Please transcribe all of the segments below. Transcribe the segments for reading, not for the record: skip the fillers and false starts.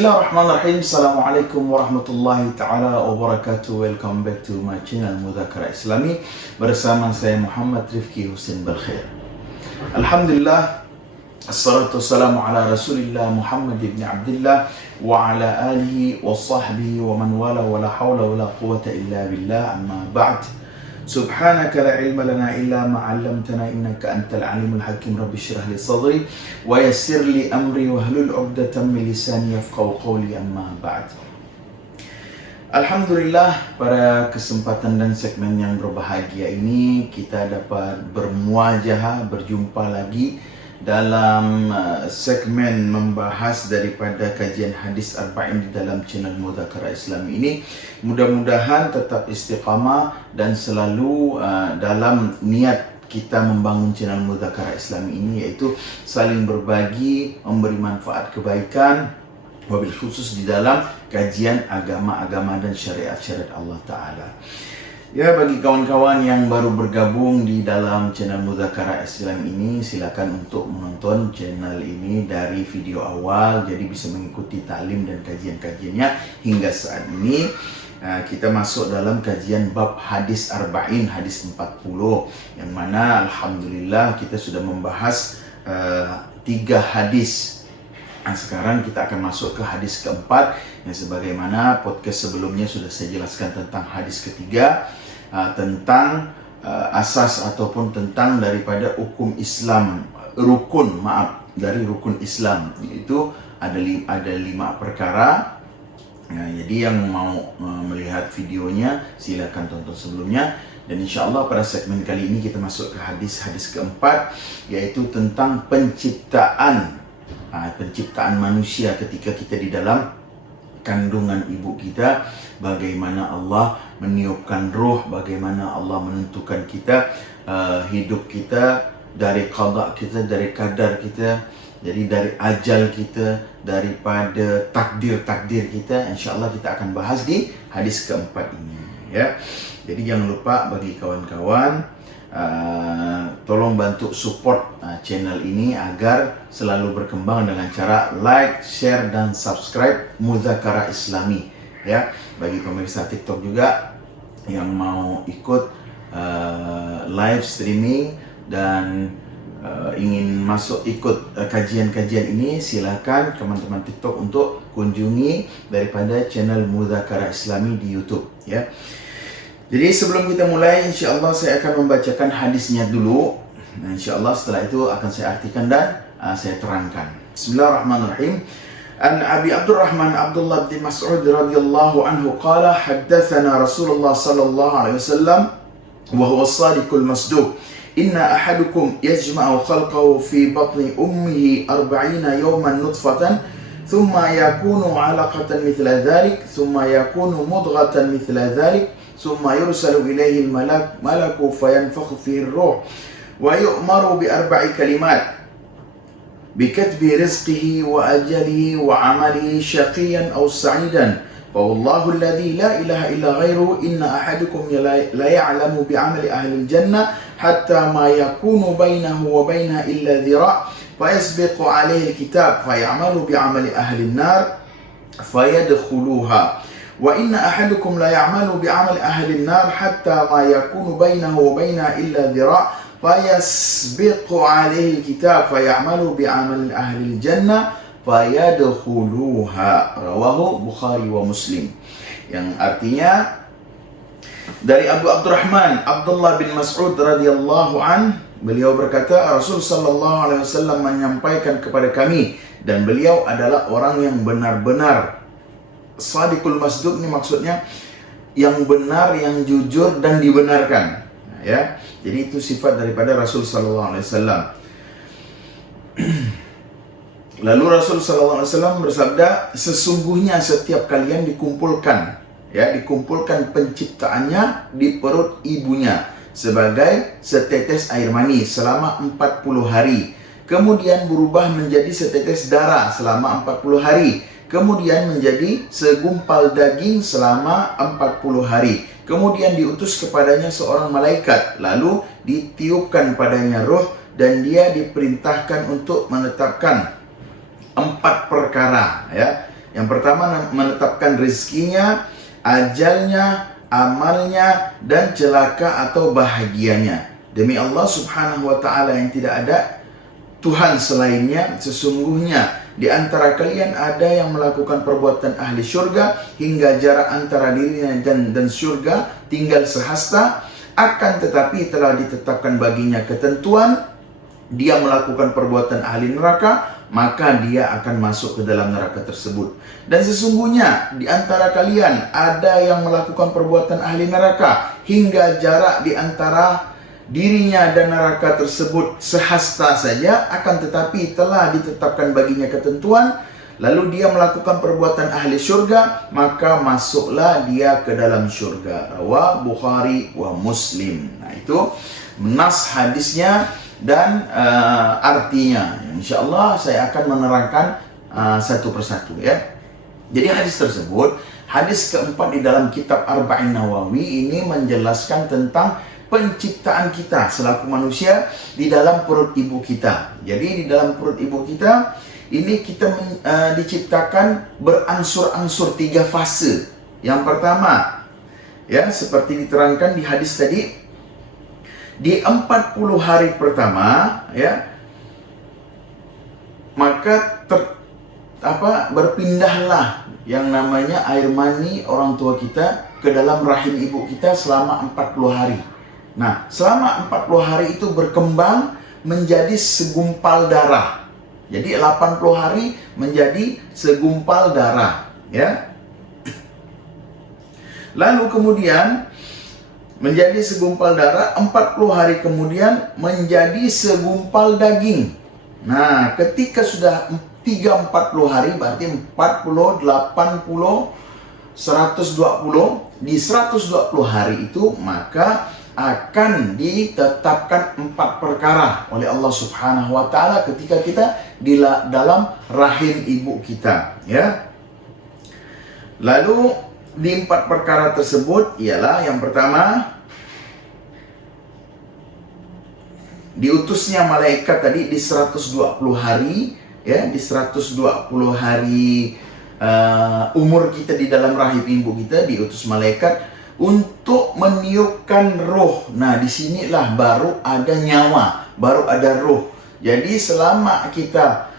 Bismillahirrahmanirrahim. Assalamualaikum warahmatullahi ta'ala wabarakatuh. Welcome back to my channel Mudzakarah Islami. Bersama saya Muhammad Rifki Husin Balkhair. Alhamdulillah, assalatu wassalamu ala rasulillah Muhammad ibn Abdullah wa ala alihi wa sahbihi wa man wala wa la hawla wa la quwata illa billah, amma ba'd. Subhanaka la ilma lana illa ma 'allamtana innaka antal alimul hakim. Rabbi shrah li sadri wa yassir li amri wahlul 'uqdatam min lisani yafqahu qawli, amma ba'd. Alhamdulillah, pada kesempatan dan segmen yang berbahagia ini kita dapat bermuajahah, berjumpa lagi dalam segmen membahas daripada kajian hadis arba'in di dalam channel Mudzakarah Islami ini. Mudah-mudahan tetap istiqamah dan selalu dalam niat kita membangun channel Mudzakarah Islami ini, yaitu saling berbagi, memberi manfaat kebaikan, wabil khusus di dalam kajian agama-agama dan syariat-syariat Allah Ta'ala. Ya, bagi kawan-kawan yang baru bergabung di dalam channel Mudzakarah Islam ini, silakan untuk menonton channel ini dari video awal, jadi bisa mengikuti taklim dan kajian-kajiannya hingga saat ini. Kita masuk dalam kajian bab hadis arba'in, hadis 40, yang mana alhamdulillah kita sudah membahas 3 hadis. Sekarang kita akan masuk ke hadis keempat, yang sebagaimana podcast sebelumnya sudah saya jelaskan tentang hadis ketiga, tentang asas ataupun tentang daripada hukum Islam, dari rukun Islam, itu ada 5 perkara. Jadi yang mau melihat videonya silakan tonton sebelumnya. Dan insya-Allah pada segmen kali ini kita masuk ke hadis keempat, yaitu tentang penciptaan manusia ketika kita di dalam kandungan ibu kita, bagaimana Allah meniupkan ruh, bagaimana Allah menentukan kita, hidup kita, dari qada kita, dari kadar kita, jadi dari ajal kita, daripada takdir kita. InsyaAllah kita akan bahas di hadis keempat ini, ya. Jadi jangan lupa bagi kawan-kawan, tolong bantu support channel ini agar selalu berkembang dengan cara like, share, dan subscribe Mudzakarah Islami, ya. Bagi pemirsa TikTok juga yang mau ikut live streaming dan ingin masuk ikut kajian-kajian ini, silakan teman-teman TikTok untuk kunjungi daripada channel Mudzakarah Islami di YouTube, ya. Jadi sebelum kita mulai, insyaAllah saya akan membacakan hadisnya dulu. Nah, insyaAllah setelah itu akan saya artikan dan saya terangkan. Bismillahirrahmanirrahim. An Abi Abdurrahman Abdullah bin Mas'ud radhiyallahu anhu qala haddatsana Rasulullah sallallahu alaihi wasallam wa huwa as-sadiqul masduq. Inna ahadukum yajma'u khalqahu fi batni ummihi 40 yawman nutfatan thumma yakunu 'alaqatan mithla dhalik thumma yakunu mudghatan mithla dhalik ثم يرسل إليه الملك فينفخ فيه الروح ويؤمر ب4 كلمات بكتب رزقه وأجله وعمله شقيا أو سعيدا فوالله الذي لا إله إلا غيره إن أحدكم لا يعلم بعمل أهل الجنة حتى ما يكون بينه وبينها إلا ذراع فيسبق عليه الكتاب فيعمل بعمل أهل النار فيدخلوها وإن أحدكم لا يعمل بعمل أهل النار حتى ما يكون بينه وبينها إلا ذراع فيسبق عليه الكتاب فيعمل بعمل أهل الجنة فيدخلوها. Rawahu Bukhari wa Muslim. Yang artinya dari Abu Abdurrahman Abdullah bin Mas'ud radhiyallahu an, beliau berkata, Rasul sallallahu alaihi wasallam menyampaikan kepada kami, dan beliau adalah orang yang benar-benar Sadiqul Masduq. Ini maksudnya yang benar, yang jujur dan dibenarkan, ya. Jadi itu sifat daripada Rasul sallallahu alaihi wasallam. Lalu Rasul sallallahu alaihi wasallam bersabda, sesungguhnya setiap kalian dikumpulkan penciptaannya di perut ibunya sebagai setetes air mani selama 40 hari. Kemudian berubah menjadi setetes darah selama 40 hari. Kemudian menjadi segumpal daging selama 40 hari. Kemudian diutus kepadanya seorang malaikat, lalu ditiupkan padanya roh, dan dia diperintahkan untuk menetapkan 4 perkara, ya. Yang pertama menetapkan rezekinya, ajalnya, amalnya, dan celaka atau bahagianya. Demi Allah subhanahu wa ta'ala yang tidak ada Tuhan selainnya, sesungguhnya di antara kalian ada yang melakukan perbuatan ahli syurga hingga jarak antara dirinya dan syurga tinggal sehasta, akan tetapi telah ditetapkan baginya ketentuan, dia melakukan perbuatan ahli neraka, maka dia akan masuk ke dalam neraka tersebut. Dan sesungguhnya di antara kalian ada yang melakukan perbuatan ahli neraka hingga jarak di antara dirinya dan neraka tersebut sehasta saja, akan tetapi telah ditetapkan baginya ketentuan, lalu dia melakukan perbuatan ahli syurga, maka masuklah dia ke dalam syurga. Rawah Bukhari wa Muslim. Nah, itu nas hadisnya dan artinya. InsyaAllah saya akan menerangkan satu persatu ya. Jadi hadis tersebut, hadis keempat di dalam kitab Arba'in Nawawi ini menjelaskan tentang penciptaan kita selaku manusia di dalam perut ibu kita. Jadi di dalam perut ibu kita ini kita diciptakan berangsur-angsur 3 fase. Yang pertama, ya seperti diterangkan di hadis tadi, di 40 hari pertama, ya, maka berpindahlah yang namanya air mani orang tua kita ke dalam rahim ibu kita selama 40 hari. Nah, selama 40 hari itu berkembang menjadi segumpal darah. Jadi 80 hari menjadi segumpal darah, ya. Lalu kemudian menjadi segumpal darah, 40 hari kemudian menjadi segumpal daging. Nah, ketika sudah 40 hari, berarti 40, 80, 120. Di 120 hari itu maka akan ditetapkan 4 perkara oleh Allah subhanahu wa ta'ala ketika kita di dalam rahim ibu kita, ya. Lalu di 4 perkara tersebut ialah yang pertama, diutusnya malaikat tadi di 120 hari, ya, di 120 hari umur kita di dalam rahim ibu kita, diutus malaikat untuk meniupkan roh. Nah, disinilah baru ada nyawa, baru ada roh. Jadi selama kita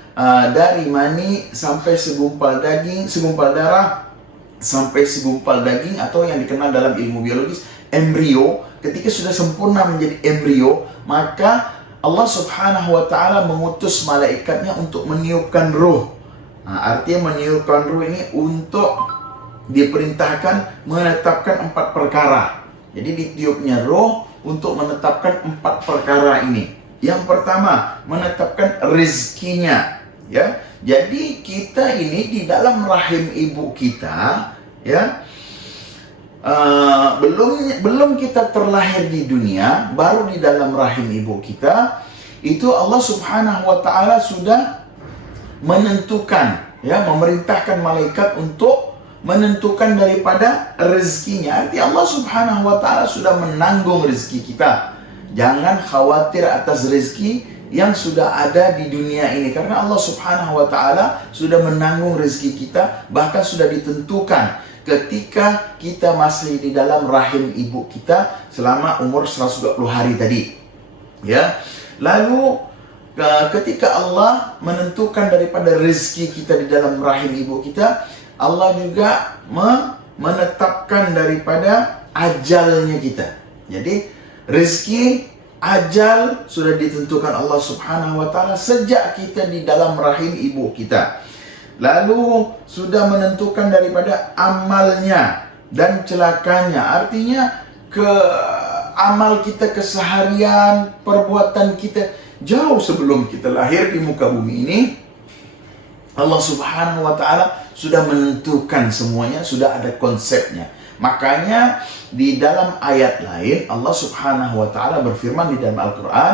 dari mani sampai segumpal daging, segumpal darah sampai segumpal daging, atau yang dikenal dalam ilmu biologis embrio, ketika sudah sempurna menjadi embrio, maka Allah subhanahu wa ta'ala mengutus malaikatnya untuk meniupkan roh. Nah, artinya meniupkan roh ini untuk diperintahkan menetapkan 4 perkara. Jadi ditiupnya roh untuk menetapkan 4 perkara ini. Yang pertama, menetapkan rezekinya, ya. Jadi kita ini di dalam rahim ibu kita, ya, belum kita terlahir di dunia, baru di dalam rahim ibu kita itu Allah subhanahu wa ta'ala sudah menentukan, ya, memerintahkan malaikat untuk menentukan daripada rezekinya. Artinya Allah subhanahu wa ta'ala sudah menanggung rezeki kita. Jangan khawatir atas rezeki yang sudah ada di dunia ini, karena Allah subhanahu wa ta'ala sudah menanggung rezeki kita, bahkan sudah ditentukan ketika kita masih di dalam rahim ibu kita selama umur 120 hari tadi, ya. Lalu ketika Allah menentukan daripada rezeki kita di dalam rahim ibu kita, Allah juga menetapkan daripada ajalnya kita. Jadi rezeki, ajal sudah ditentukan Allah subhanahu wa ta'ala sejak kita di dalam rahim ibu kita. Lalu sudah menentukan daripada amalnya dan celakanya. Artinya amal kita keseharian, perbuatan kita jauh sebelum kita lahir di muka bumi ini, Allah subhanahu wa ta'ala sudah menentukan semuanya, sudah ada konsepnya. Makanya di dalam ayat lain Allah subhanahu wa ta'ala berfirman di dalam Al-Quran,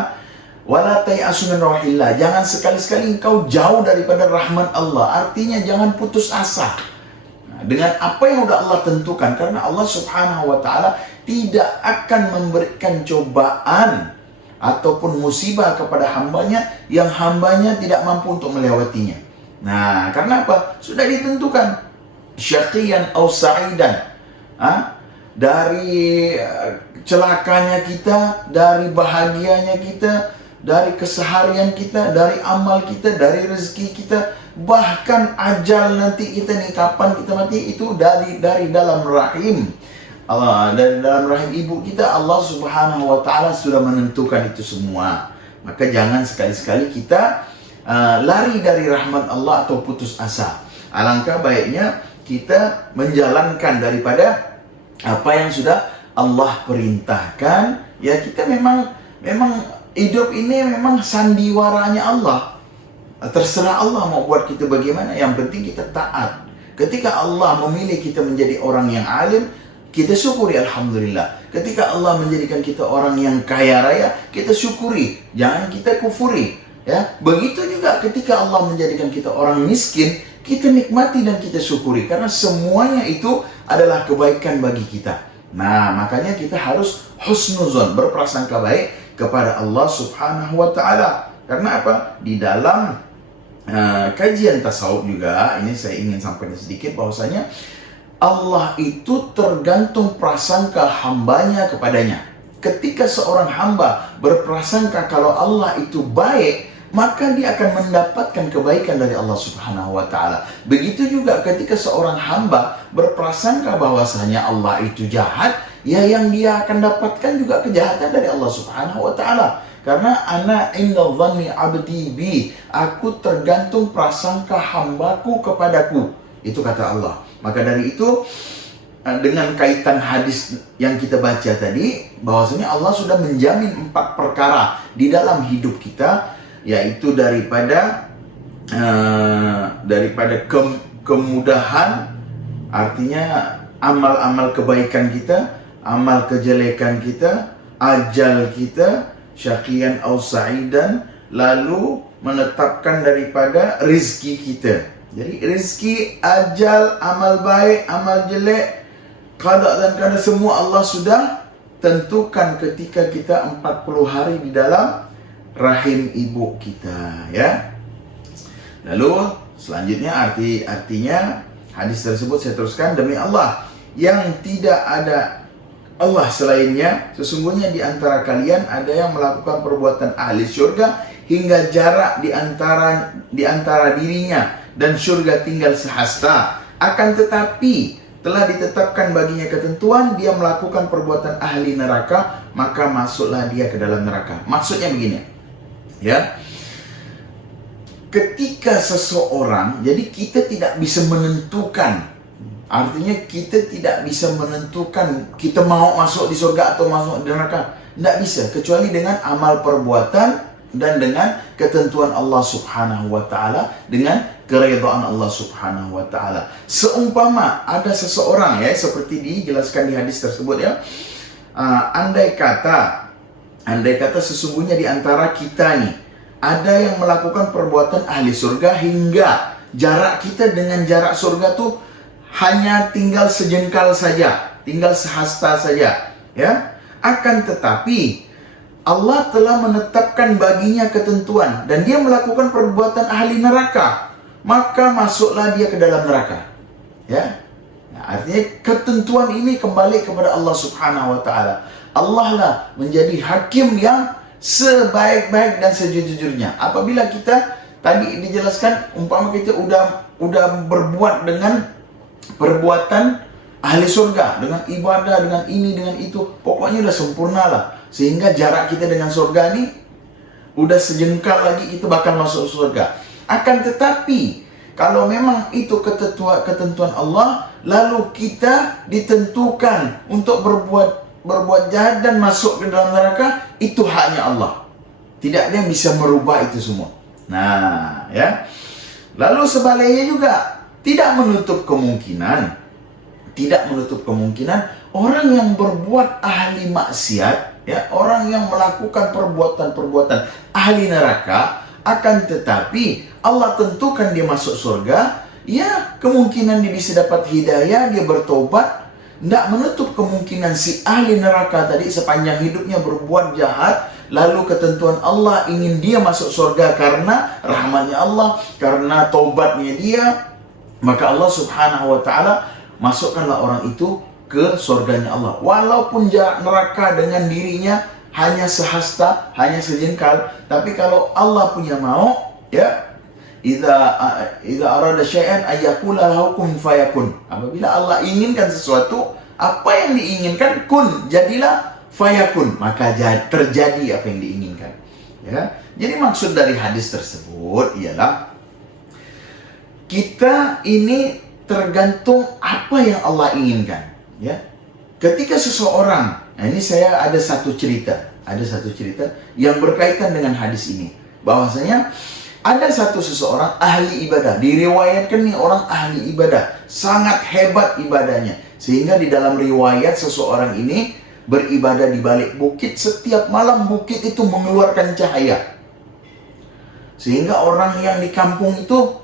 wala tayasu min rauhillah, jangan sekali-sekali engkau jauh daripada rahmat Allah. Artinya jangan putus asa dengan apa yang sudah Allah tentukan, karena Allah subhanahu wa ta'ala tidak akan memberikan cobaan ataupun musibah kepada hambanya yang hambanya tidak mampu untuk melewatinya. Nah, karena apa? Sudah ditentukan syaqiyan aw sa'idan. Dari celakanya kita, dari bahagianya kita, dari keseharian kita, dari amal kita, dari rezeki kita, bahkan ajal nanti kita nih kapan kita mati itu dari dalam rahim Allah, dari dalam rahim ibu kita. Allah Subhanahu wa taala sudah menentukan itu semua. Maka jangan sekali-sekali kita lari dari rahmat Allah atau putus asa. Alangkah baiknya kita menjalankan daripada apa yang sudah Allah perintahkan. Ya, kita memang hidup ini memang sandiwaranya Allah. Terserah Allah mau buat kita bagaimana, yang penting kita taat. Ketika Allah memilih kita menjadi orang yang alim, kita syukuri, alhamdulillah. Ketika Allah menjadikan kita orang yang kaya raya, kita syukuri, jangan kita kufuri. Ya, begitu juga ketika Allah menjadikan kita orang miskin, kita nikmati dan kita syukuri, karena semuanya itu adalah kebaikan bagi kita. Nah, makanya kita harus husnuzon, berprasangka baik kepada Allah Subhanahu wa taala. Karena apa? Di dalam kajian tasawuf juga, ini saya ingin sampaikan sedikit bahwasanya Allah itu tergantung prasangka hambanya kepadanya. Ketika seorang hamba berprasangka kalau Allah itu baik, maka dia akan mendapatkan kebaikan dari Allah Subhanahu wa taala. Begitu juga ketika seorang hamba berprasangka bahwasanya Allah itu jahat, ya yang dia akan dapatkan juga kejahatan dari Allah Subhanahu wa taala. Karena ana inda dhanni abdi bi, aku tergantung prasangka hambaku kepadaku. Itu kata Allah. Maka dari itu, dengan kaitan hadis yang kita baca tadi, bahwasanya Allah sudah menjamin 4 perkara di dalam hidup kita, yaitu daripada kemudahan, artinya amal-amal kebaikan kita, amal kejelekan kita, ajal kita, syaqiyan aw sa'idan, lalu menetapkan daripada rizki kita. Jadi rizki, ajal, amal baik, amal jelek, qada dan qadar, semua Allah sudah tentukan ketika kita 40 hari di dalam rahim ibu kita, ya. Lalu selanjutnya artinya hadis tersebut saya teruskan, demi Allah yang tidak ada Allah selainnya, sesungguhnya di antara kalian ada yang melakukan perbuatan ahli syurga hingga jarak di antara dirinya dan syurga tinggal sehasta. Akan tetapi telah ditetapkan baginya ketentuan, dia melakukan perbuatan ahli neraka, maka masuklah dia ke dalam neraka. Maksudnya begini, ya. Ketika seseorang, jadi kita tidak bisa menentukan, artinya kita tidak bisa menentukan kita mau masuk di surga atau masuk di neraka. Tidak bisa, kecuali dengan amal perbuatan dan dengan ketentuan Allah Subhanahu wa taala, dengan keridhaan Allah Subhanahu wa taala. Seumpama ada seseorang, ya, seperti dijelaskan di hadis tersebut, ya. Andai kata sesungguhnya di antara kita nih ada yang melakukan perbuatan ahli surga hingga jarak kita dengan jarak surga tuh hanya tinggal sejengkal saja, tinggal sehasta saja, ya. Akan tetapi Allah telah menetapkan baginya ketentuan dan dia melakukan perbuatan ahli neraka, maka masuklah dia ke dalam neraka, ya. Nah, artinya ketentuan ini kembali kepada Allah Subhanahu wa taala. Allah lah menjadi hakim yang sebaik-baik dan sejujurnya. Apabila kita tadi dijelaskan, umpama kita udah berbuat dengan perbuatan ahli surga, dengan ibadah, dengan ini, dengan itu, pokoknya udah sempurna lah, sehingga jarak kita dengan surga ini udah sejengkal lagi kita bakal masuk surga. Akan tetapi kalau memang itu ketentuan Allah, lalu kita ditentukan untuk berbuat jahat dan masuk ke dalam neraka, itu haknya Allah. Tidak ada yang bisa merubah itu semua. Nah, ya. Lalu sebaliknya juga tidak menutup kemungkinan orang yang berbuat ahli maksiat, ya, orang yang melakukan perbuatan ahli neraka, akan tetapi Allah tentukan dia masuk surga, ya, kemungkinan dia bisa dapat hidayah, dia bertobat. Tidak menutup kemungkinan si ahli neraka tadi sepanjang hidupnya berbuat jahat lalu ketentuan Allah ingin dia masuk surga karena rahmatnya Allah, karena taubatnya dia, maka Allah Subhanahu wa taala masukkanlah orang itu ke surganya Allah. Walaupun jarak neraka dengan dirinya hanya sehasta, hanya sejengkal, tapi kalau Allah punya mau, ya, idza arada syai'an ayyakula lahu kun fayakun. Apabila Allah inginkan sesuatu, apa yang diinginkan kun, jadilah, fayakun, maka terjadi apa yang diinginkan. Ya. Jadi maksud dari hadis tersebut ialah kita ini tergantung apa yang Allah inginkan. Ya, ketika seseorang, nah ini saya ada satu cerita yang berkaitan dengan hadis ini, bahwasanya ada seseorang ahli ibadah, diriwayatkan nih orang ahli ibadah, sangat hebat ibadahnya, sehingga di dalam riwayat seseorang ini beribadah di balik bukit, setiap malam bukit itu mengeluarkan cahaya, sehingga orang yang di kampung itu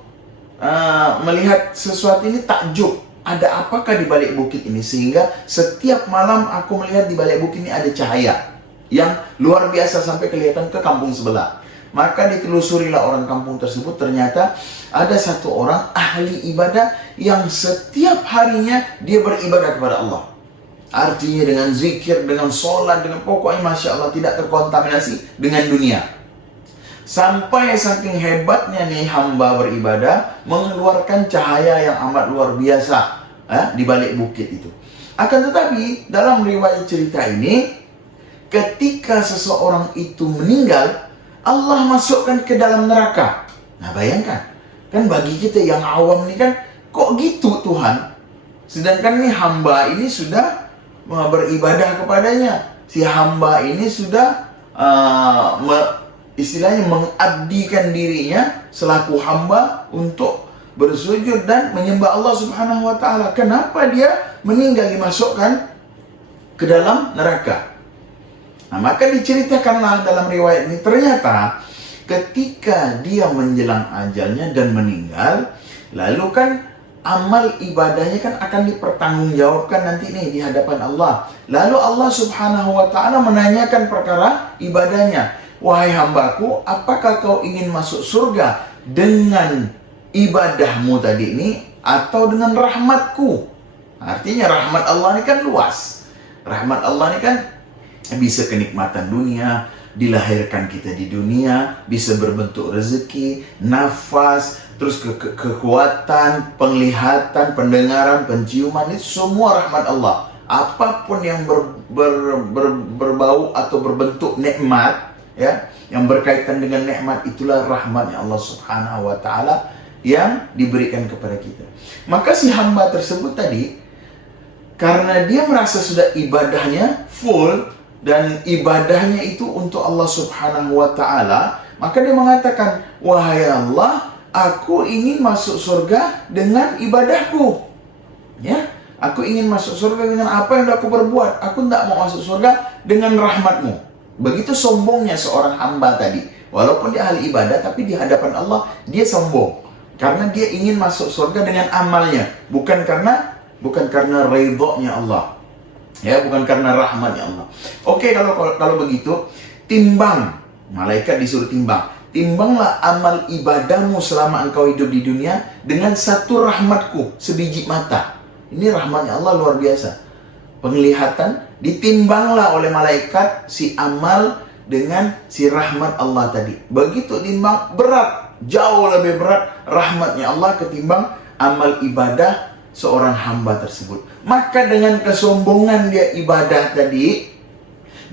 melihat sesuatu ini takjub. Ada apakah di balik bukit ini? Sehingga setiap malam aku melihat di balik bukit ini ada cahaya yang luar biasa sampai kelihatan ke kampung sebelah. Maka ditelusurilah orang kampung tersebut, ternyata ada satu orang ahli ibadah yang setiap harinya dia beribadah kepada Allah. Artinya dengan zikir, dengan sholat, dengan pokoknya Masya Allah tidak terkontaminasi dengan dunia. Sampai saking hebatnya nih hamba beribadah, mengeluarkan cahaya yang amat luar biasa di balik bukit itu. Akan tetapi dalam riwayat cerita ini, ketika seseorang itu meninggal, Allah masukkan ke dalam neraka. Nah bayangkan, kan bagi kita yang awam nih kan, kok gitu Tuhan? Sedangkan nih hamba ini sudah beribadah kepadanya. Si hamba ini sudah istilahnya mengabdikan dirinya selaku hamba untuk bersujud dan menyembah Allah Subhanahu wa taala. Kenapa dia meninggal dimasukkan ke dalam neraka? Nah, maka diceritakanlah dalam riwayat ini, ternyata ketika dia menjelang ajalnya dan meninggal, lalu kan amal ibadahnya kan akan dipertanggungjawabkan nanti nih di hadapan Allah. Lalu Allah Subhanahu wa taala menanyakan perkara ibadahnya. Wahai hambaku, apakah kau ingin masuk surga dengan ibadahmu tadi ini atau dengan rahmatku? Artinya rahmat Allah ini kan luas. Rahmat Allah ini kan bisa kenikmatan dunia, dilahirkan kita di dunia, bisa berbentuk rezeki, nafas, terus kekuatan, penglihatan, pendengaran, penciuman, itu semua rahmat Allah. Apapun yang berbau atau berbentuk nikmat, ya, yang berkaitan dengan nikmat, itulah rahmatnya Allah Subhanahu wa taala yang diberikan kepada kita. Maka si hamba tersebut tadi, karena dia merasa sudah ibadahnya full dan ibadahnya itu untuk Allah Subhanahu wa taala, maka dia mengatakan, wahai Allah, aku ingin masuk surga dengan ibadahku. Ya, aku ingin masuk surga dengan apa yang aku perbuat. Aku tidak mau masuk surga dengan rahmatmu. Begitu sombongnya seorang hamba tadi. Walaupun dia ahli ibadah, tapi di hadapan Allah dia sombong. Karena dia ingin masuk surga dengan amalnya, bukan karena ridhonya Allah. Ya, bukan karena rahmatnya Allah. Oke, kalau begitu, timbang. Malaikat disuruh timbang. Timbanglah amal ibadahmu selama engkau hidup di dunia dengan satu rahmatku, sebiji mata. Ini rahmatnya Allah luar biasa. Penglihatan, ditimbanglah oleh malaikat si amal dengan si rahmat Allah tadi. Begitu timbang, berat, jauh lebih berat rahmatnya Allah ketimbang amal ibadah seorang hamba tersebut. Maka dengan kesombongan dia ibadah tadi,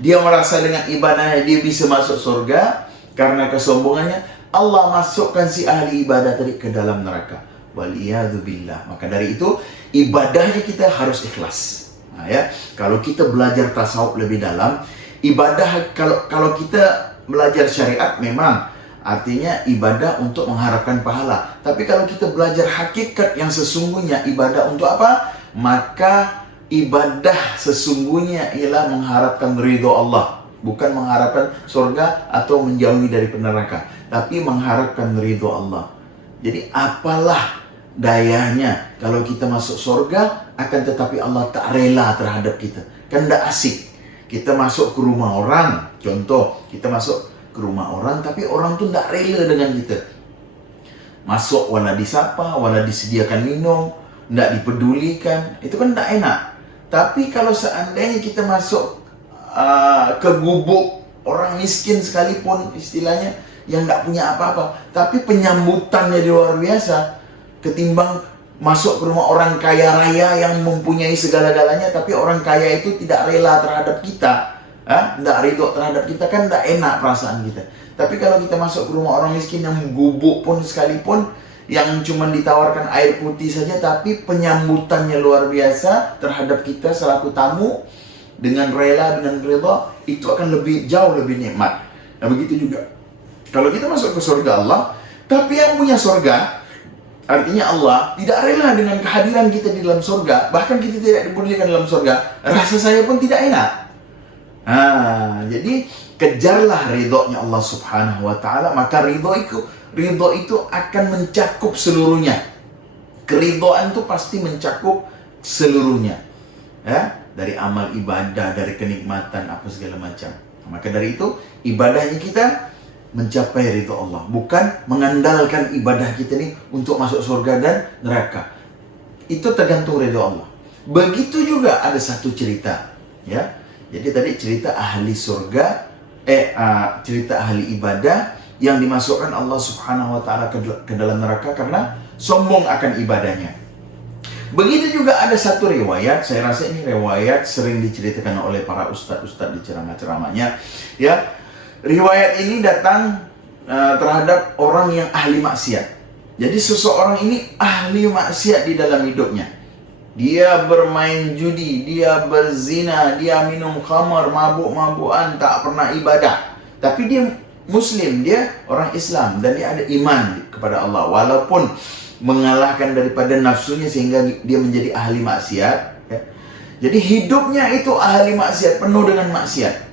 dia merasa dengan ibadahnya dia bisa masuk surga. Karena kesombongannya, Allah masukkan si ahli ibadah tadi ke dalam neraka. Waliyadzubillah. Maka dari itu, ibadahnya kita harus ikhlas. Nah, ya, kalau kita belajar tasawuf lebih dalam, ibadah, kalau kita belajar syariat memang artinya ibadah untuk mengharapkan pahala. Tapi kalau kita belajar hakikat yang sesungguhnya, ibadah untuk apa? Maka ibadah sesungguhnya ialah mengharapkan ridho Allah, bukan mengharapkan surga atau menjauhi dari neraka, tapi mengharapkan ridho Allah. Jadi apalah dayanya kalau kita masuk surga akan tetapi Allah tak rela terhadap kita. Kan tidak asik. kita masuk ke rumah orang, contoh, kita masuk ke rumah orang, tapi orang tuh tidak rela dengan kita. Masuk wala disapa, wala disediakan minum, tidak dipedulikan, itu kan tidak enak. Tapi kalau seandainya kita masuk ke gubuk orang miskin sekalipun, istilahnya, yang tidak punya apa-apa, tapi penyambutannya luar biasa, ketimbang masuk ke rumah orang kaya raya yang mempunyai segala-galanya, tapi orang kaya itu tidak rela terhadap kita, tidak ridho terhadap kita, kan tidak enak perasaan kita. Tapi kalau kita masuk ke rumah orang miskin yang gubuk pun sekalipun, yang cuma ditawarkan air putih saja, tapi penyambutannya luar biasa terhadap kita selaku tamu, dengan rela, dengan ridha, itu akan jauh lebih nikmat. Nah begitu juga kalau kita masuk ke surga Allah, tapi yang punya surga, artinya Allah tidak rela dengan kehadiran kita di dalam surga, bahkan kita tidak dipedulikan dalam surga, rasa saya pun tidak enak. Jadi kejarlah ridhonya Allah Subhanahu wa Ta'ala, maka ridho itu akan mencakup seluruhnya. Keridhaan itu pasti mencakup seluruhnya, dari amal ibadah, dari kenikmatan, apa segala macam. Maka dari itu ibadahnya kita mencapai ridho Allah, bukan mengandalkan ibadah kita ini untuk masuk surga dan neraka. Itu tergantung ridho Allah. Begitu juga ada satu cerita, ya. Jadi tadi cerita ahli surga, cerita ahli ibadah yang dimasukkan Allah Subhanahu wa Ta'ala ke dalam neraka karena sombong akan ibadahnya. Begitu juga ada satu riwayat, saya rasa ini riwayat sering diceritakan oleh para ustadz-ustadz di ceramah-ceramahnya, ya. Riwayat ini datang terhadap orang yang ahli maksiat. Jadi seseorang ini ahli maksiat di dalam hidupnya. Dia bermain judi, dia berzina, dia minum khamar, mabuk-mabukan, tak pernah ibadah. Tapi dia Muslim, dia orang Islam, dan dia ada iman kepada Allah, walaupun mengalahkan daripada nafsunya sehingga dia menjadi ahli maksiat, ya. Jadi hidupnya itu ahli maksiat, penuh dengan maksiat.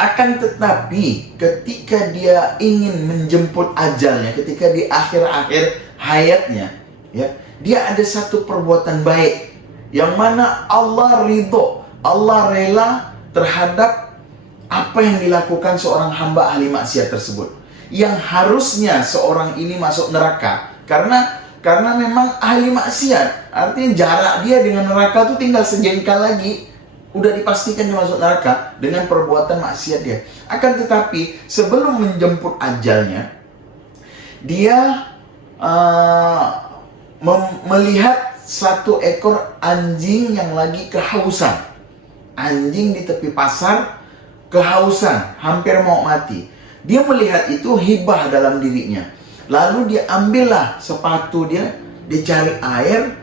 Akan tetapi ketika dia ingin menjemput ajalnya, ketika di akhir-akhir hayatnya, ya, dia ada satu perbuatan baik yang mana Allah ridho, Allah rela terhadap apa yang dilakukan seorang hamba ahli maksiat tersebut, yang harusnya seorang ini masuk neraka karena memang ahli maksiat. Artinya jarak dia dengan neraka itu tinggal sejengkal lagi, udah dipastikan dia masuk neraka dengan perbuatan maksiat dia. Akan tetapi sebelum menjemput ajalnya, dia melihat satu ekor anjing yang lagi kehausan. Anjing di tepi pasar kehausan, hampir mau mati. Dia melihat itu hibah dalam dirinya. Lalu dia ambillah sepatu dia cari air,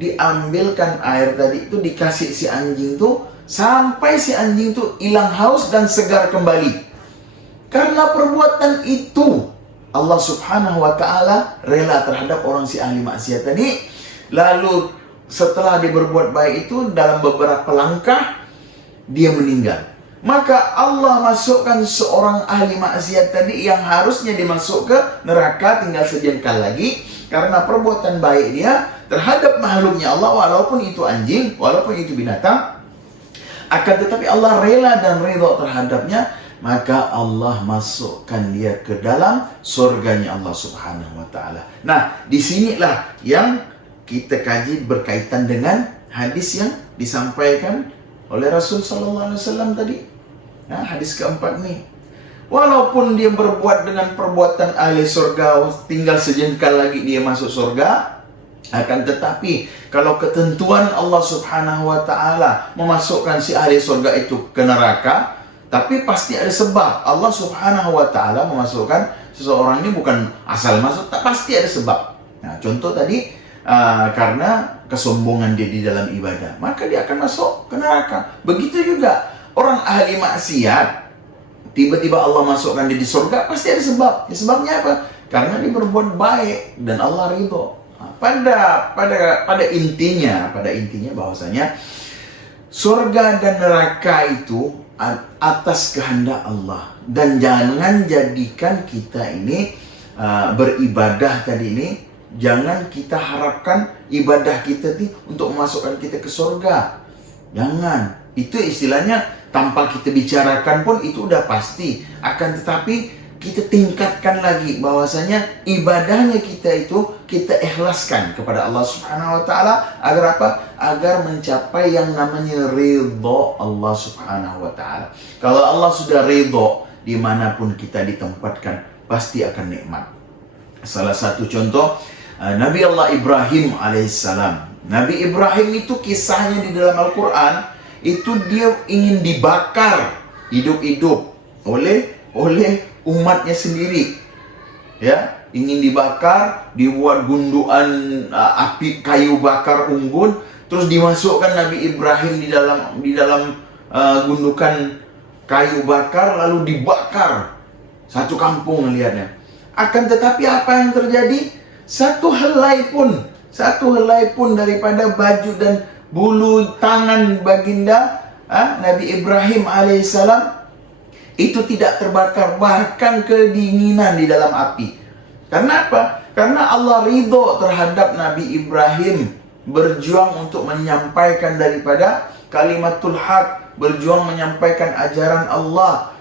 diambilkan air tadi itu, dikasih si anjing itu, sampai si anjing itu hilang haus dan segar kembali. Karena perbuatan itu Allah Subhanahu wa Ta'ala rela terhadap orang si ahli maksiat tadi. Lalu setelah dia berbuat baik itu, dalam beberapa langkah dia meninggal. Maka Allah masukkan seorang ahli maksiat tadi yang harusnya dimasuk ke neraka tinggal sejengkal lagi karena perbuatan baik dia terhadap makhluknya Allah, walaupun itu anjing, walaupun itu binatang. Akan tetapi Allah rela dan ridho terhadapnya, maka Allah masukkan dia ke dalam surganya Allah Subhanahu wa Ta'ala. Nah, disinilah yang kita kaji berkaitan dengan hadis yang disampaikan oleh Rasul Sallallahu Alaihi Wasallam tadi. Nah, hadis keempat nih. Walaupun dia berbuat dengan perbuatan ahli surga, tinggal sejengkal lagi dia masuk surga. Akan tetapi kalau ketentuan Allah Subhanahu wa Ta'ala memasukkan si ahli surga itu ke neraka, tapi pasti ada sebab. Allah Subhanahu wa Ta'ala memasukkan seseorang ini bukan asal masuk, tak, pasti ada sebab. Nah, contoh tadi karena kesombongan dia di dalam ibadah, maka dia akan masuk ke neraka. Begitu juga orang ahli maksiat, tiba-tiba Allah masukkan dia di surga, pasti ada sebab. Ya, sebabnya apa? Karena dia berbuat baik dan Allah ridho. Pada intinya bahwasanya surga dan neraka itu atas kehendak Allah, dan jangan jadikan kita ini beribadah tadi ini, jangan kita harapkan ibadah kita ini untuk memasukkan kita ke surga. Jangan. Itu istilahnya tanpa kita bicarakan pun itu udah pasti. Akan tetapi kita tingkatkan lagi bahwasanya ibadahnya kita itu kita ikhlaskan kepada Allah Subhanahu wa taala agar apa? Agar mencapai yang namanya ridha Allah Subhanahu wa taala. Kalau Allah sudah ridha, dimanapun kita ditempatkan pasti akan nikmat. Salah satu contoh Nabi Allah Ibrahim alaihissalam. Nabi Ibrahim itu kisahnya di dalam Al-Quran itu dia ingin dibakar hidup-hidup oleh umatnya sendiri. Ya, ingin dibakar, dibuat gundukan api kayu bakar unggun, terus dimasukkan Nabi Ibrahim di dalam gundukan kayu bakar lalu dibakar. Satu kampung melihatnya. Akan tetapi apa yang terjadi? Satu helai pun daripada baju dan bulu tangan baginda Nabi Ibrahim alaihissalam itu tidak terbakar, bahkan kedinginan di dalam api. Karena apa? Karena Allah ridho terhadap Nabi Ibrahim berjuang untuk menyampaikan daripada kalimatul haq, berjuang menyampaikan ajaran Allah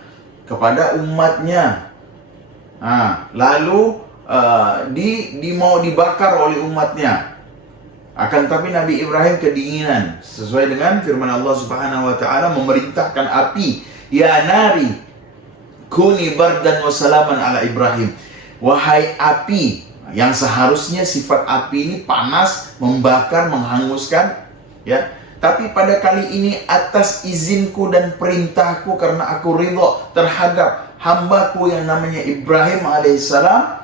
kepada umatnya. Lalu mau dibakar oleh umatnya. Akan tapi Nabi Ibrahim kedinginan sesuai dengan firman Allah Subhanahu wa taala memerintahkan api, ya nari kuni bardan wa salaman ala Ibrahim. Wahai api, yang seharusnya sifat api ini panas, membakar, menghanguskan, ya. Tapi pada kali ini atas izinku dan perintahku karena aku ridho terhadap hambaku yang namanya Ibrahim alaihissalam,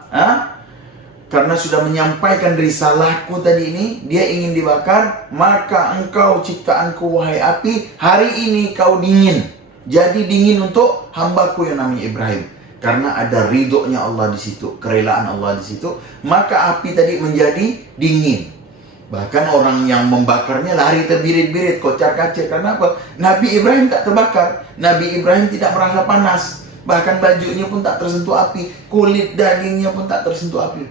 karena sudah menyampaikan risalahku tadi ini, dia ingin dibakar, maka engkau ciptaanku wahai api, hari ini kau dingin. Jadi dingin untuk hambaku yang namanya Ibrahim. Karena ada ridhonya Allah di situ, kerelaan Allah di situ, maka api tadi menjadi dingin. Bahkan orang yang membakarnya lari terbirit-birit, kocar-kacir. Karena apa? Nabi Ibrahim tak terbakar. Nabi Ibrahim tidak merasa panas. Bahkan bajunya pun tak tersentuh api, kulit dagingnya pun tak tersentuh api.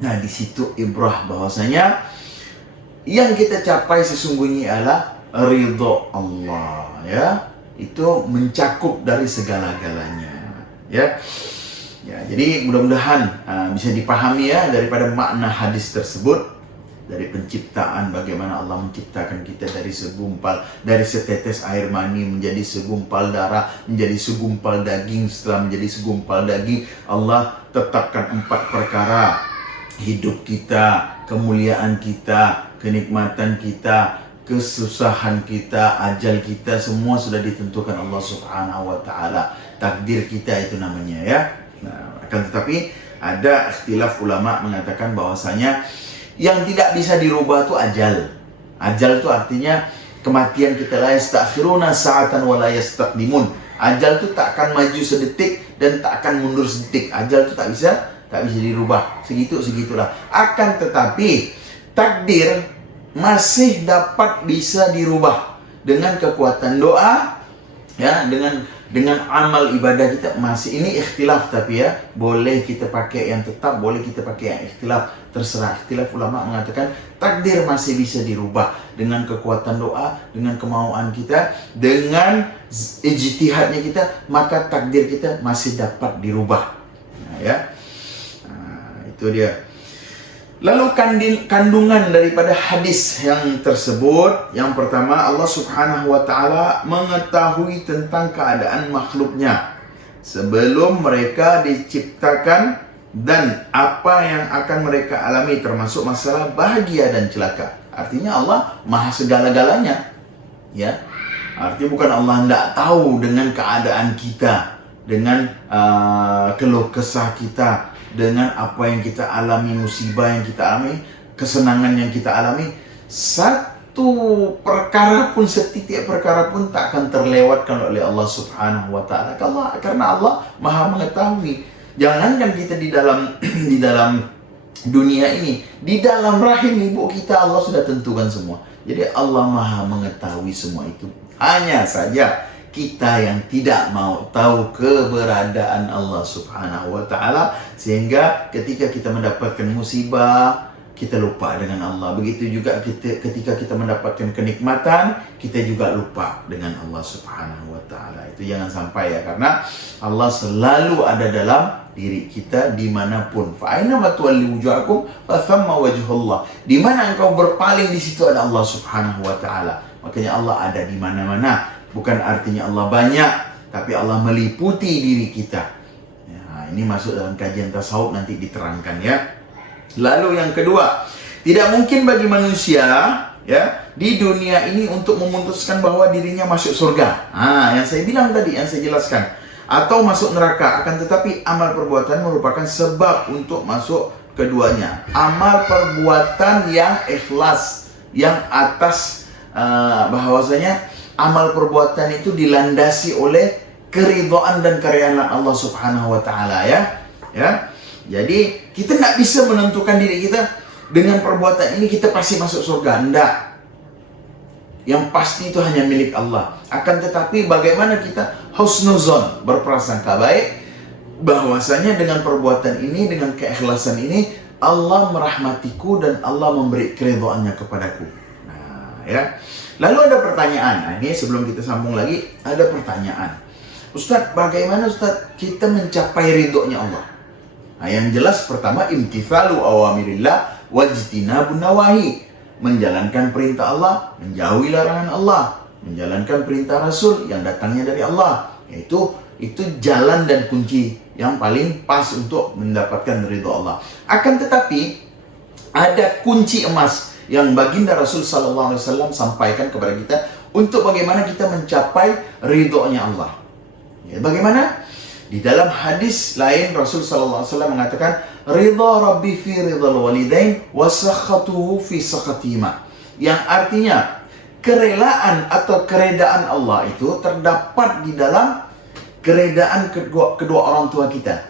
Nah, di situ ibrah bahwasanya yang kita capai sesungguhnya adalah ridho Allah, ya. Itu mencakup dari segala-galanya, ya. Ya, jadi mudah-mudahan bisa dipahami ya daripada makna hadis tersebut, dari penciptaan, bagaimana Allah menciptakan kita dari setetes air mani menjadi segumpal darah, menjadi segumpal daging, setelah menjadi segumpal daging Allah tetapkan 4 perkara: hidup kita, kemuliaan kita, kenikmatan kita, kesusahan kita, ajal kita, semua sudah ditentukan Allah Subhanahu wa taala. Takdir kita itu namanya, ya. Nah, akan tetapi ada ikhtilaf ulama mengatakan bahwasanya yang tidak bisa dirubah itu ajal. Ajal itu artinya kematian kita, la yastakhiruna sa'atan wa la yastaqdimun. Ajal itu tak akan maju sedetik dan tak akan mundur sedetik. Ajal itu tak bisa dirubah. Segitulah. Akan tetapi takdir masih dapat bisa dirubah dengan kekuatan doa, ya, dengan amal ibadah kita. Masih ini ikhtilaf, tapi ya boleh kita pakai yang tetap, boleh kita pakai yang ikhtilaf, terserah. Ikhtilaf ulama mengatakan takdir masih bisa dirubah dengan kekuatan doa, dengan kemauan kita, dengan ijtihadnya kita, maka takdir kita masih dapat dirubah. Nah, ya. Itu dia. Lalu kandungan daripada hadis yang tersebut, yang pertama, Allah Subhanahu wa taala mengetahui tentang keadaan makhluknya sebelum mereka diciptakan dan apa yang akan mereka alami, termasuk masalah bahagia dan celaka. Artinya Allah maha segala-galanya, ya. Artinya bukan Allah tidak tahu dengan keadaan kita, dengan keluh kesah kita, dengan apa yang kita alami, musibah yang kita alami, kesenangan yang kita alami. Satu perkara pun, setitik perkara pun tak akan terlewatkan oleh Allah Subhanahu wa taala karena Allah maha mengetahui. Jangankan kita di dalam dunia ini, di dalam rahim ibu kita Allah sudah tentukan semua. Jadi Allah maha mengetahui semua itu. Hanya saja kita yang tidak mau tahu keberadaan Allah Subhanahu wa taala, sehingga ketika kita mendapatkan musibah, kita lupa dengan Allah. Begitu juga ketika kita mendapatkan kenikmatan, kita juga lupa dengan Allah Subhanahu wa Ta'ala. Itu jangan sampai ya, karena Allah selalu ada dalam diri kita dimanapun. Fa'ainama tuwalli wujuhakum fathamma wajhullah. Di mana engkau berpaling, di situ ada Allah Subhanahu wa Ta'ala. Makanya Allah ada di mana-mana. Bukan artinya Allah banyak, tapi Allah meliputi diri kita. Ya, ini masuk dalam kajian tasawuf, nanti diterangkan ya. Lalu yang kedua, tidak mungkin bagi manusia ya di dunia ini untuk memutuskan bahwa dirinya masuk surga. Yang saya bilang tadi, yang saya jelaskan, atau masuk neraka. Akan tetapi amal perbuatan merupakan sebab untuk masuk keduanya. Amal perbuatan yang ikhlas, yang atas bahwasanya amal perbuatan itu dilandasi oleh keridhaan dan kerelaan Allah Subhanahu wa Ta'ala ya. Jadi kita tidak bisa menentukan diri kita dengan perbuatan ini kita pasti masuk surga. Tidak. Yang pasti itu hanya milik Allah. Akan tetapi bagaimana kita husnuzon, berprasangka baik bahwasanya dengan perbuatan ini, dengan keikhlasan ini, Allah merahmatiku dan Allah memberi keridhaannya kepadaku. Ya. Lalu ada pertanyaan. Ini sebelum kita sambung lagi, ada pertanyaan. Ustadz, bagaimana Ustadz kita mencapai ridhonya Allah? Yang jelas pertama, imtithalu awamirillah wajtinabun nawahi. Menjalankan perintah Allah, menjauhi larangan Allah, menjalankan perintah Rasul yang datangnya dari Allah. Itu jalan dan kunci yang paling pas untuk mendapatkan ridho Allah. Akan tetapi ada kunci emas yang baginda Rasul sallallahu alaihi wasallam sampaikan kepada kita untuk bagaimana kita mencapai ridhonya Allah. Ya, bagaimana? Di dalam hadis lain Rasul sallallahu alaihi wasallam mengatakan, ridha rabbi fi ridhal walidain wa sakhatuhu fi sakhatima. Yang artinya kerelaan atau keredaan Allah itu terdapat di dalam keredaan kedua orang tua kita,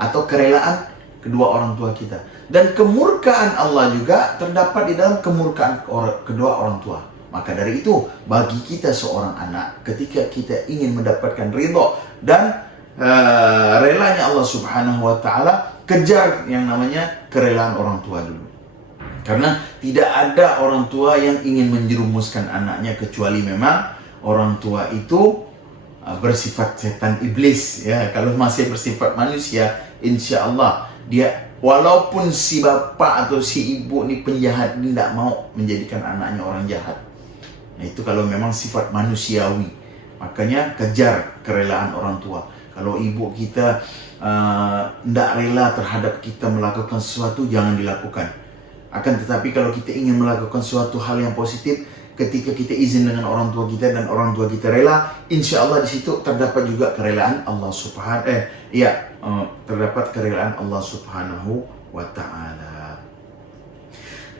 atau kerelaan kedua orang tua kita. Dan kemurkaan Allah juga terdapat di dalam kemurkaan kedua orang tua. Maka dari itu, bagi kita seorang anak, ketika kita ingin mendapatkan ridho dan relanya Allah Subhanahu wa Ta'ala, kejar yang namanya kerelaan orang tua dulu. Karena tidak ada orang tua yang ingin menjerumuskan anaknya, kecuali memang orang tua itu bersifat setan iblis ya. Kalau masih bersifat manusia, insya Allah dia, walaupun si bapak atau si ibu ini penjahat, dia tidak mau menjadikan anaknya orang jahat. Nah itu kalau memang sifat manusiawi. Makanya kejar kerelaan orang tua. Kalau ibu kita tidak rela terhadap kita melakukan sesuatu, jangan dilakukan. Akan tetapi kalau kita ingin melakukan suatu hal yang positif, ketika kita izin dengan orang tua kita dan orang tua kita rela, insya Allah di situ terdapat juga kerelaan Allah terdapat kerelaan Allah Subhanahu wa Ta'ala.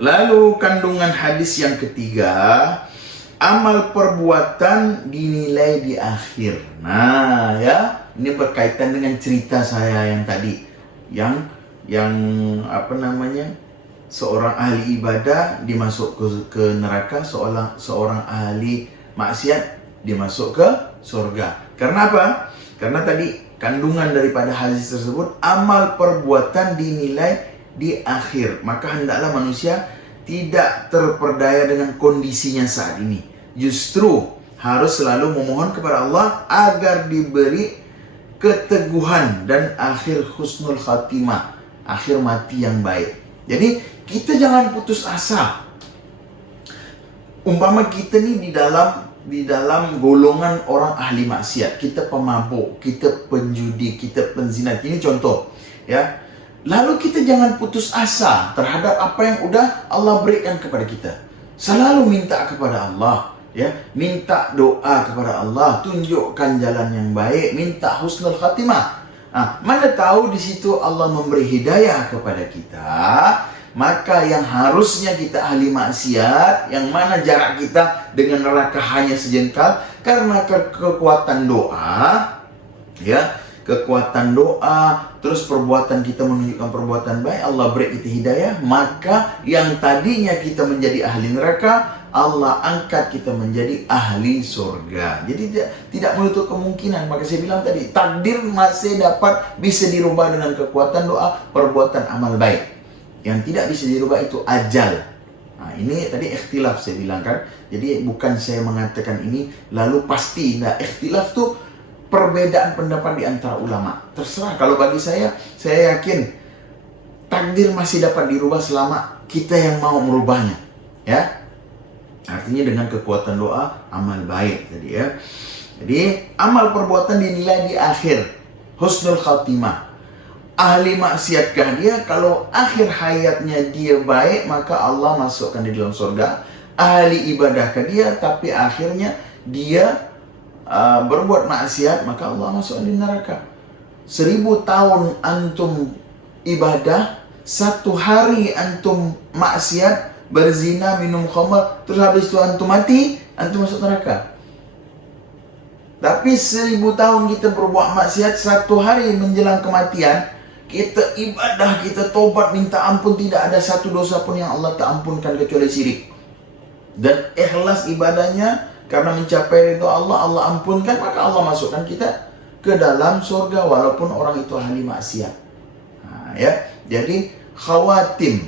Lalu kandungan hadis yang ketiga, amal perbuatan dinilai di akhir. Nah ya, ini berkaitan dengan cerita saya yang tadi, yang seorang ahli ibadah dimasuk ke neraka, seorang ahli maksiat dimasuk ke surga. Karena apa? Karena tadi kandungan daripada hadis tersebut, amal perbuatan dinilai di akhir. Maka hendaklah manusia tidak terperdaya dengan kondisinya saat ini. Justru harus selalu memohon kepada Allah agar diberi keteguhan dan akhir husnul khatimah, akhir mati yang baik. Jadi kita jangan putus asa. Umpama kita nih di dalam golongan orang ahli maksiat, kita pemabuk, kita penjudi, kita penzina. Ini contoh, ya. Lalu kita jangan putus asa terhadap apa yang udah Allah berikan kepada kita. Selalu minta kepada Allah, ya. Minta doa kepada Allah, tunjukkan jalan yang baik, minta husnul khatimah. Mana tahu di situ Allah memberi hidayah kepada kita. Maka yang harusnya kita ahli maksiat, yang mana jarak kita dengan neraka hanya sejengkal, karena kekuatan doa, ya, kekuatan doa, terus perbuatan kita menunjukkan perbuatan baik, Allah beri kita hidayah, maka yang tadinya kita menjadi ahli neraka, Allah angkat kita menjadi ahli surga. Jadi tidak menutup kemungkinan. Maka saya bilang tadi, takdir masih bisa dirubah dengan kekuatan doa, perbuatan amal baik. Yang tidak bisa dirubah itu ajal. Nah, ini tadi ikhtilaf saya bilang kan. Jadi bukan saya mengatakan ini lalu pasti. Nah, ikhtilaf tuh perbedaan pendapat di antara ulama. Terserah, kalau bagi saya yakin takdir masih dapat dirubah selama kita yang mau merubahnya. Ya. Artinya dengan kekuatan doa, amal baik tadi ya. Jadi amal perbuatan dinilai di akhir. Husnul khatimah. Ahli maksiatkah dia? Kalau akhir hayatnya dia baik, maka Allah masukkan di dalam surga. Ahli ibadahkah dia? Tapi akhirnya dia berbuat maksiat, maka Allah masukkan di neraka. 1000 tahun antum ibadah, 1 hari antum maksiat, berzina, minum khamar, terus habis itu antum mati, antum masuk neraka. Tapi 1000 tahun kita berbuat maksiat, 1 hari menjelang kematian, kita ibadah, kita tobat, minta ampun, tidak ada satu dosa pun yang Allah tak ampunkan kecuali syirik. Dan ikhlas ibadahnya karena mencapai itu Allah ampunkan, maka Allah masukkan kita ke dalam surga walaupun orang itu ahli maksiat. Nah, ya, jadi khawatim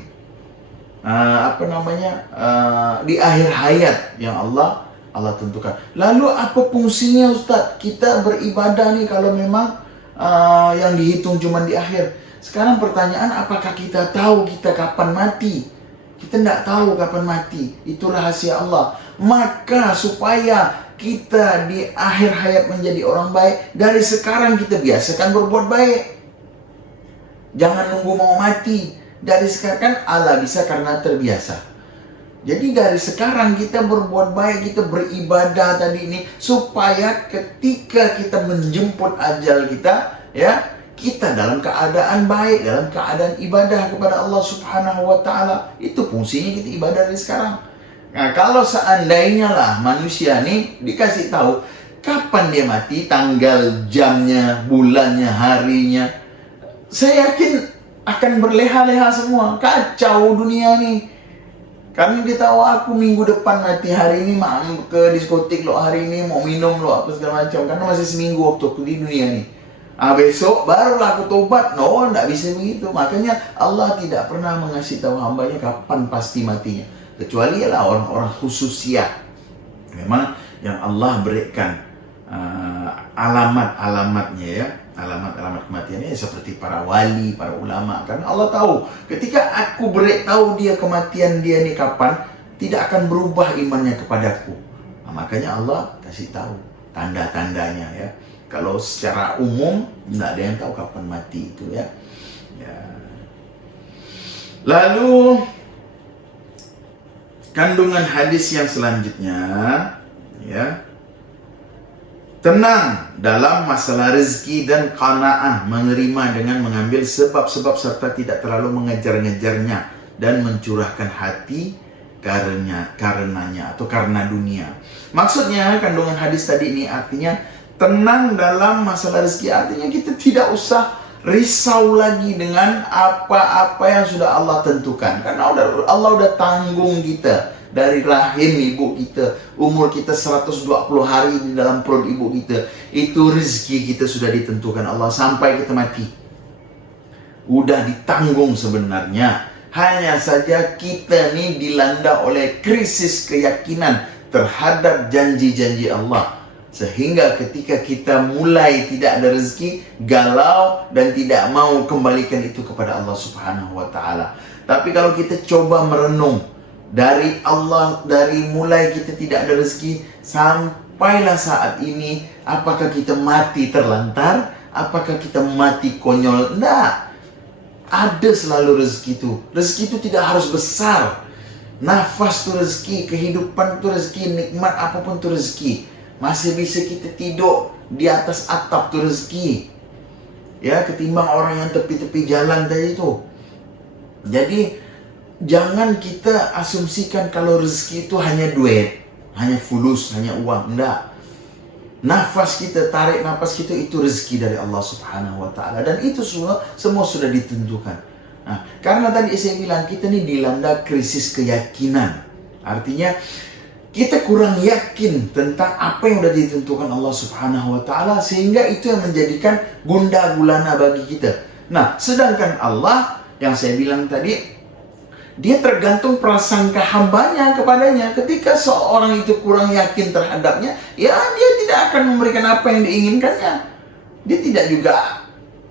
di akhir hayat yang Allah tentukan. Lalu apa fungsinya Ustaz? Kita beribadah nih kalau memang yang dihitung cuma di akhir. Sekarang pertanyaan, apakah kita tahu kita kapan mati? Kita tidak tahu kapan mati. Itu rahasia Allah. Maka supaya kita di akhir hayat menjadi orang baik, dari sekarang kita biasakan berbuat baik. Jangan nunggu mau mati. Dari sekarang kan Allah bisa karena terbiasa. Jadi dari sekarang kita berbuat baik, kita beribadah tadi ini, supaya ketika kita menjemput ajal kita, ya, kita dalam keadaan baik, dalam keadaan ibadah kepada Allah Subhanahu wa Ta'ala. Itu fungsinya kita ibadah dari sekarang. Nah, kalau seandainya lah manusia nih dikasih tahu kapan dia mati, tanggal, jamnya, bulannya, harinya, saya yakin akan berleha-leha semua. Kacau dunia nih. Karena dia tahu aku minggu depan mati, hari ini mau ke diskotik lo, hari ini mau minum lo, apa segala macam. Karena masih seminggu waktu aku di dunia nih. Besok barulah aku tobat. No, tidak bisa begitu. Makanya Allah tidak pernah mengasih tahu hambanya kapan pasti matinya. Kecuali ialah orang-orang khususnya. Memang yang Allah berikan alamat-alamatnya ya. Alamat-alamat kematiannya seperti para wali, para ulama. Karena Allah tahu, ketika aku beritahu dia kematian dia ini kapan, tidak akan berubah imannya kepadaku. Nah, makanya Allah kasih tahu tanda-tandanya ya. Kalau secara umum, tidak ada yang tahu kapan mati itu ya. Lalu, kandungan hadis yang selanjutnya ya. Tenang dalam masalah rezeki dan qanaah, menerima dengan mengambil sebab-sebab serta tidak terlalu mengejar-ngejarnya dan mencurahkan hati karenanya atau karena dunia. Maksudnya kandungan hadis tadi ini artinya tenang dalam masalah rezeki, artinya kita tidak usah risau lagi dengan apa-apa yang sudah Allah tentukan. Karena Allah udah tanggung kita. Dari rahim ibu kita, umur kita 120 hari di dalam perut ibu kita, itu rezeki kita sudah ditentukan Allah sampai kita mati. Udah ditanggung sebenarnya. Hanya saja kita nih dilanda oleh krisis keyakinan terhadap janji-janji Allah. Sehingga ketika kita mulai tidak ada rezeki, galau dan tidak mau kembalikan itu kepada Allah Subhanahu wa Ta'ala. Tapi kalau kita coba merenung, dari Allah, dari mulai kita tidak ada rezeki sampailah saat ini, apakah kita mati terlantar? Apakah kita mati konyol? Tidak. Ada selalu rezeki itu. Rezeki itu tidak harus besar. Nafas itu rezeki, kehidupan itu rezeki, nikmat apapun itu rezeki. Masih bisa kita tidur di atas atap itu rezeki. Ya, ketimbang orang yang tepi-tepi jalan tadi itu. Jadi jangan kita asumsikan kalau rezeki itu hanya duit, hanya fulus, hanya uang. Enggak. Nafas kita, tarik nafas kita itu rezeki dari Allah Subhanahu wa Ta'ala. Dan itu semua sudah ditentukan. Nah, karena tadi saya bilang kita ini dilanda krisis keyakinan. Artinya kita kurang yakin tentang apa yang sudah ditentukan Allah Subhanahu wa Ta'ala, sehingga itu yang menjadikan gundah gulana bagi kita. Nah, sedangkan Allah yang saya bilang tadi, dia tergantung prasangka hambanya kepadanya. Ketika seorang itu kurang yakin terhadapnya, ya dia tidak akan memberikan apa yang diinginkannya. Dia tidak juga,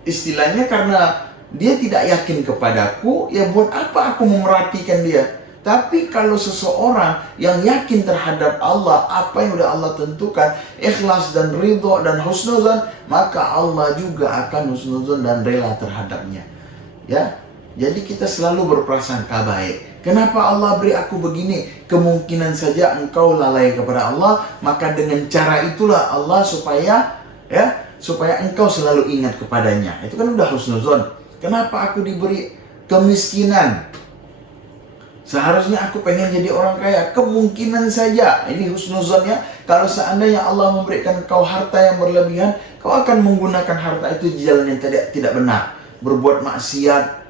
istilahnya, karena dia tidak yakin kepadaku, ya buat apa aku memerhatikan dia. Tapi kalau seseorang yang yakin terhadap Allah, apa yang udah Allah tentukan, ikhlas dan ridho dan husnuzan, maka Allah juga akan husnuzan dan rela terhadapnya. Ya, jadi kita selalu berprasangka baik. Kenapa Allah beri aku begini? Kemungkinan saja engkau lalai kepada Allah, maka dengan cara itulah Allah supaya engkau selalu ingat kepadanya. Itu kan udah husnuzon. Kenapa aku diberi kemiskinan? Seharusnya aku pengen jadi orang kaya. Kemungkinan saja, ini husnuzonnya, kalau seandainya Allah memberikan kau harta yang berlebihan, kau akan menggunakan harta itu di jalan yang tidak benar, berbuat maksiat,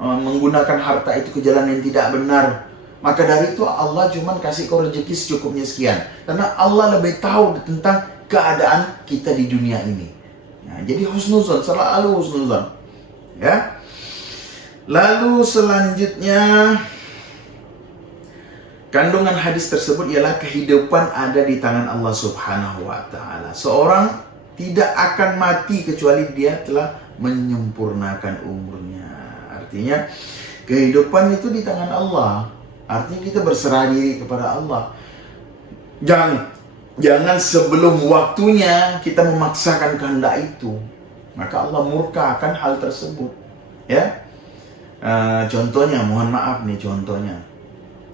menggunakan harta itu ke jalan yang tidak benar. Maka dari itu Allah cuma kasih kau rezeki secukupnya sekian, karena Allah lebih tahu tentang keadaan kita di dunia ini. Nah, jadi husnuzon, selalu husnuzon. Ya. Lalu selanjutnya, kandungan hadis tersebut ialah kehidupan ada di tangan Allah Subhanahu wa Ta'ala. Seorang tidak akan mati kecuali dia telah menyempurnakan umurnya. Artinya kehidupan itu di tangan Allah. Artinya kita berserah diri kepada Allah. Jangan sebelum waktunya kita memaksakan kehendak itu, maka Allah murka akan hal tersebut. Ya. Contohnya, mohon maaf nih contohnya,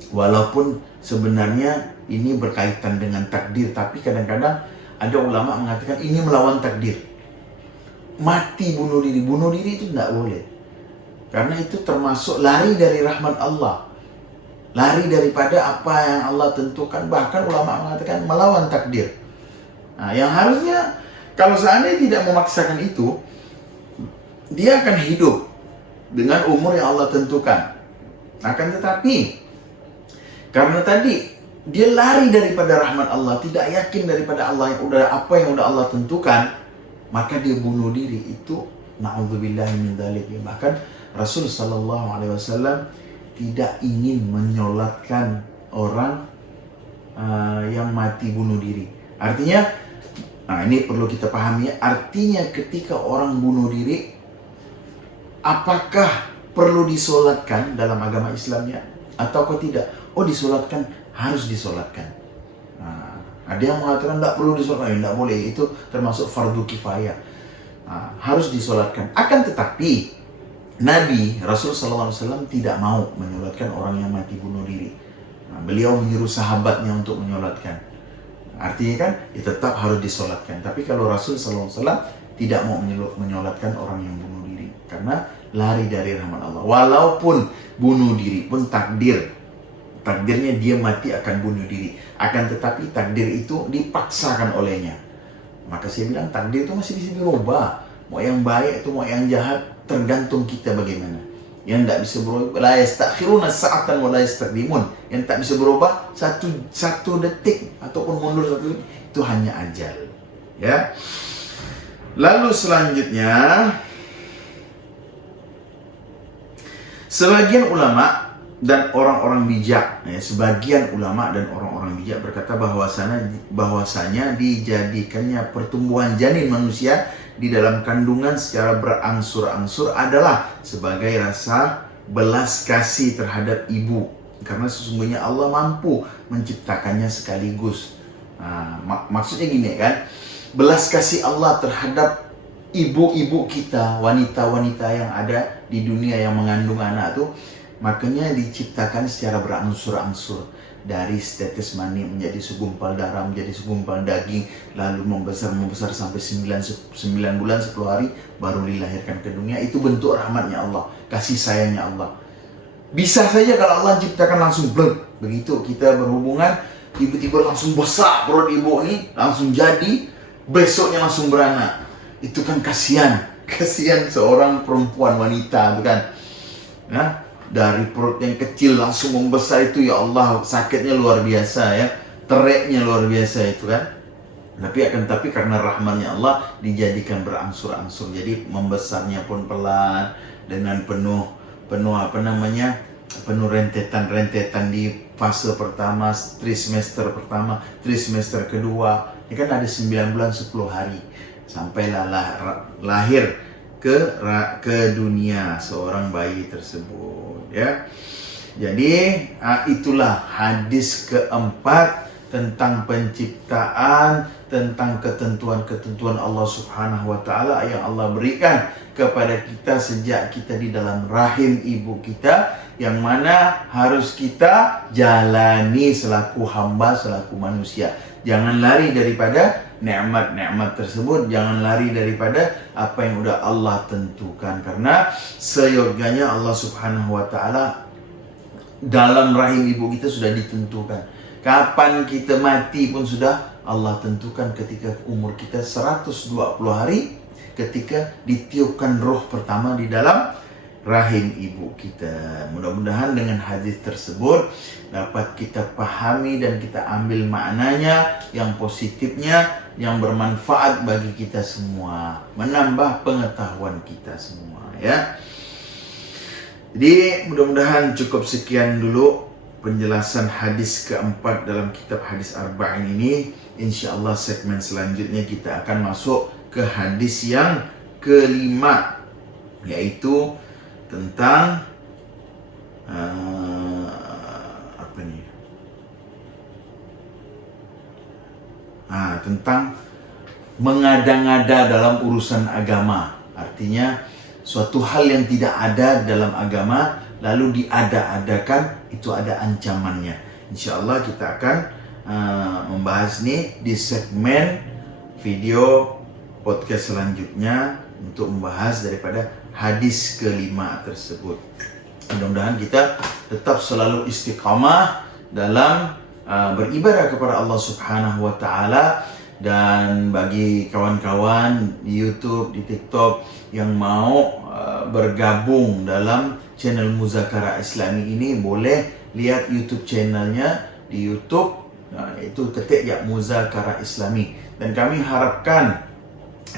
walaupun sebenarnya ini berkaitan dengan takdir, tapi kadang-kadang ada ulama mengatakan ini melawan takdir. Mati bunuh diri itu tidak boleh, karena itu termasuk lari dari rahmat Allah, lari daripada apa yang Allah tentukan. Bahkan ulama mengatakan melawan takdir. Nah, yang harusnya kalau seandainya tidak memaksakan itu, dia akan hidup dengan umur yang Allah tentukan. Akan tetapi, karena tadi dia lari daripada rahmat Allah, tidak yakin daripada Allah yang udah Allah tentukan, maka dia bunuh diri. Itu na'udzubillahi min dzalik. Bahkan Rasul sallallahu alaihi wasallam tidak ingin menyolatkan orang yang mati bunuh diri. Artinya, nah ini perlu kita pahami ya, artinya ketika orang bunuh diri, apakah perlu disolatkan dalam agama Islamnya atau tidak? Oh, disolatkan, harus disolatkan. Nah, ada yang mengatakan tidak perlu disolatkan, tidak boleh, itu termasuk fardu kifayah. Nah, harus disolatkan. Akan tetapi Nabi Rasul SAW tidak mau menyolatkan orang yang mati bunuh diri. Nah, beliau menyuruh sahabatnya untuk menyolatkan. Artinya kan, ya tetap harus disolatkan. Tapi kalau Rasul SAW tidak mau menyolatkan orang yang bunuh diri, karena lari dari rahmat Allah. Walaupun bunuh diri pun takdirnya dia mati akan bunuh diri. Akan tetapi takdir itu dipaksakan olehnya. Maka saya bilang takdir itu masih bisa dirubah. Mau yang baik atau mau yang jahat, tergantung kita bagaimana. Yang tidak bisa berubah, la yastakhiruna sa'atan wa la yastaqdimun. Yang tak bisa berubah satu detik ataupun mundur satu detik, itu hanya ajal. Ya. Lalu selanjutnya, sebagian ulama dan orang-orang bijak, sebagian ulama dan orang-orang bijak berkata bahwasanya dijadikannya pertumbuhan janin manusia di dalam kandungan secara berangsur-angsur adalah sebagai rasa belas kasih terhadap ibu, karena sesungguhnya Allah mampu menciptakannya sekaligus. Maksudnya gini kan, belas kasih Allah terhadap ibu-ibu kita, wanita-wanita yang ada di dunia yang mengandung anak tuh, makanya diciptakan secara berangsur-angsur, dari setetes mani menjadi segumpal darah, menjadi segumpal daging, lalu membesar sampai 9 bulan 10 hari baru dilahirkan ke dunia. Itu bentuk rahmatnya Allah, kasih sayangnya Allah. Bisa saja kalau Allah ciptakan langsung begitu kita berhubungan, tiba-tiba langsung besar perut ibu ini, langsung jadi, besoknya langsung beranak. Itu kan kasihan seorang perempuan, wanita itu kan. Nah, dari perut yang kecil langsung membesar itu, ya Allah, sakitnya luar biasa ya, tereknya luar biasa itu kan. Tapi karena rahmatnya Allah dijadikan berangsur-angsur, jadi membesarnya pun pelan, dengan penuh penuh rentetan di fase pertama, trimester pertama, trimester kedua. Ini kan ada 9 bulan 10 hari sampailah lahir ke dunia seorang bayi tersebut, ya. Jadi itulah hadis keempat tentang penciptaan, tentang ketentuan-ketentuan Allah Subhanahu wa taala yang Allah berikan kepada kita sejak kita di dalam rahim ibu kita, yang mana harus kita jalani selaku hamba, selaku manusia. Jangan lari daripada nikmat-nikmat tersebut, jangan lari daripada apa yang udah Allah tentukan, karena seyogyanya Allah Subhanahu wa taala dalam rahim ibu kita sudah ditentukan. Kapan kita mati pun sudah Allah tentukan ketika umur kita 120 hari, ketika ditiupkan roh pertama di dalam rahim ibu kita. Mudah-mudahan dengan hadis tersebut dapat kita pahami dan kita ambil maknanya yang positifnya, yang bermanfaat bagi kita semua, menambah pengetahuan kita semua, ya. Jadi mudah-mudahan cukup sekian dulu penjelasan hadis keempat dalam kitab Hadis Arba'in ini. InsyaAllah segmen selanjutnya kita akan masuk ke hadis yang kelima, yaitu tentang tentang mengada-ngada dalam urusan agama. Artinya suatu hal yang tidak ada dalam agama lalu diada-adakan, itu ada ancamannya. InsyaAllah kita akan membahas ini di segmen video podcast selanjutnya untuk membahas daripada hadis kelima tersebut. Mudah-mudahan kita tetap selalu istiqamah dalam beribadah kepada Allah Subhanahu wa taala. Dan bagi kawan-kawan di YouTube, di TikTok yang mau bergabung dalam channel Muzakara Islami ini, boleh lihat YouTube channelnya di YouTube, itu ketik ya Muzakara Islami. Dan kami harapkan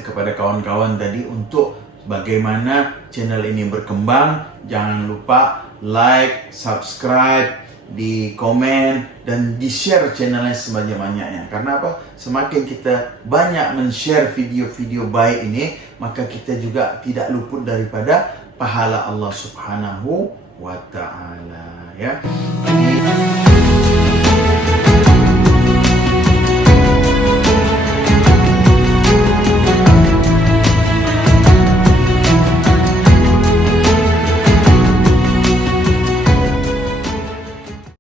kepada kawan-kawan tadi untuk bagaimana channel ini berkembang. Jangan lupa like, subscribe, di komen, dan di share channelnya sebanyak-banyaknya. Karena apa? Semakin kita banyak men-share video-video baik ini, maka kita juga tidak luput daripada pahala Allah Subhanahu wa ta'ala, ya.